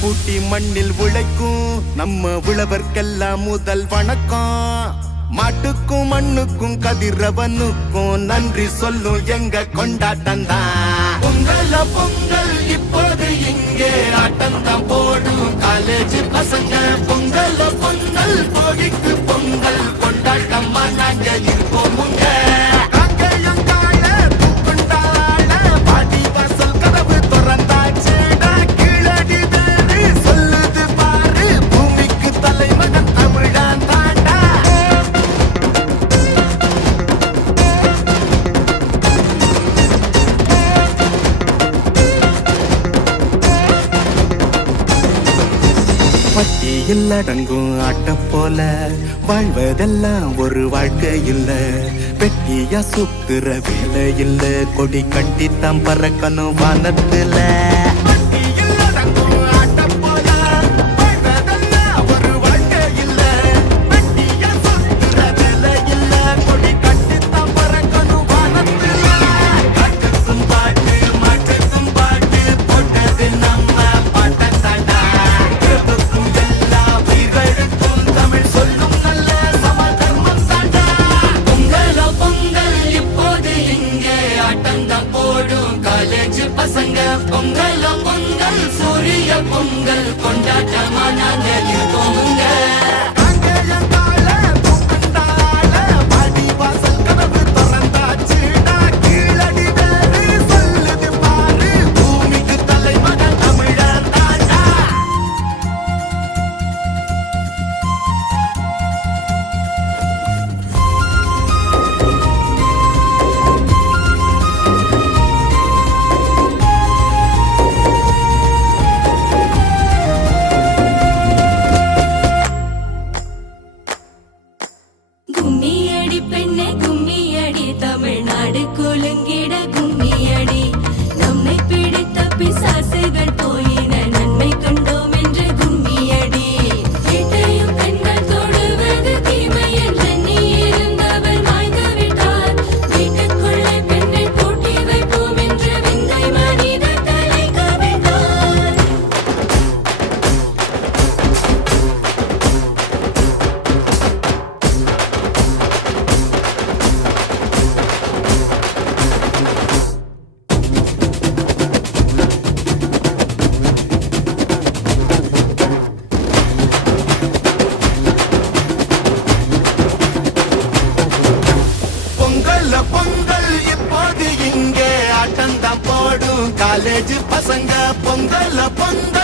பூட்டி மண்ணில் உழைக்கும் நம்ம உழவர்க்கெல்லாம் முதல் வணக்கம். மாட்டுக்கும் மண்ணுக்கும் கதிரவனுக்கும் நன்றி சொல்லும் எங்க கொண்டாட்டம் தான். பொங்கல் பொங்கல் இப்போது இங்கே ஆட்டம் தான் போடும் காலேஜ் பசங்க. பொங்கல் பொங்கல் போகிக்கு பொங்கல் கொண்டாட்டமா நாங்க இருப்போம். பட்டியில் அடங்கும் ஆட்ட போல வாழ்வதெல்லாம் ஒரு வாழ்க்கை இல்ல. வெட்டியா சுத்துற வேலை இல்ல, கொடி கட்டித்தான் பறக்கணும் வானத்துல. பொங்கல் பொங்கல் சூரிய பொங்கல் கொண்டாட்டமா நாங்க இருக்கோமுங்க. கும்மியடி பெண்ணே கும்மியடி, தமிழ்நாடு குலுங்கிட கும்மியடி. நம்மை பிடித்த பிசாசுகள் போயின, நன்மை கண்டோம் என்று கும்மியடி. கேட்டையும் கண்கள் தொடுவது தீமை என்று நீ இருந்தவர் மாய்ந்து விட்டார். வீட்டுக்குள்ளே பெண்ணை பூட்டி வைப்போம் என்று விந்தை மனிதர் தலை கவிழ்ந்தார். பொங்கல் இப்போது இங்கே ஆட்டம் தான் போடும் காலேஜ் பசங்க. பொங்கல் பொங்கல்